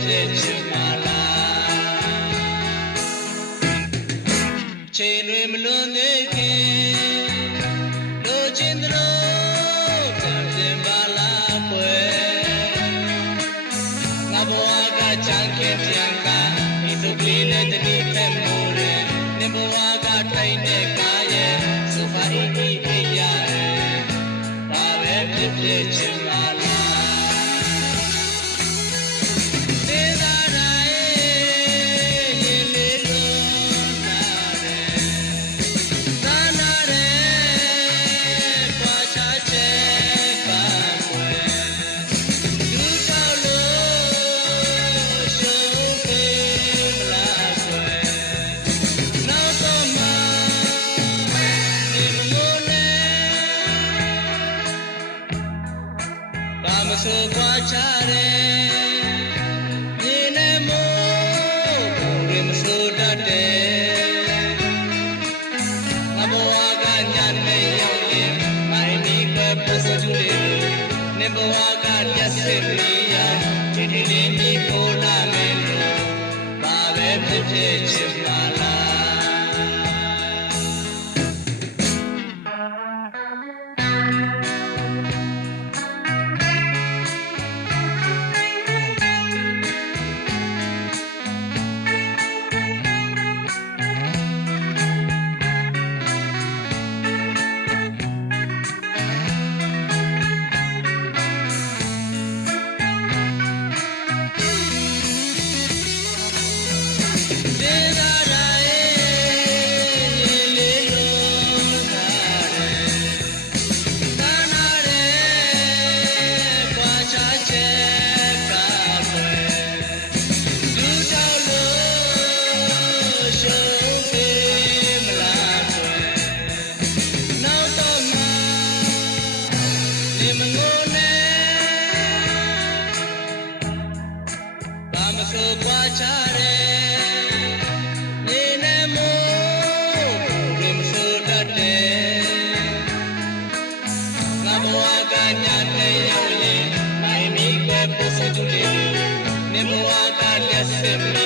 ဖြစ်ချင်ပါလားချိန်တွေမလွန်သေးခင်လိုချင်တော့ပြန်ပြင်ပါလားကွယ်ငါဘဝကချမ်းခင်ပြန်ကဒီသူကလေးနဲ့တနည်းဖက်မို့တယ်နေဘဝကထိုင်တဲ့ကားရဲ့ဆိုဖာအင်းကြီးပြရတယ်ဒါပဲဖြစ်ချင်ပါလားဆိုကွာချတယ်မြေနဲ့မိုးတွေမဆိုတတ်တယ်ငါဘဝကညနေရောက်ရင်မိုင်းဒီပဲပို့စတူလေးနေဘဝကလက်စစ်လေးရဒီဒီလေးဒီပို့လာမယ်လို့ဘာပဲဖြစ်ချင်ပါလားဆိုကွာချတယ်မြေနဲ့မိုးတွေမဆိုတတ်တယ်ငါဘဝကညနေရောက်ရင်မိုင်းမီပဲပို့စတူလေးနေဘဝကလက်စစ်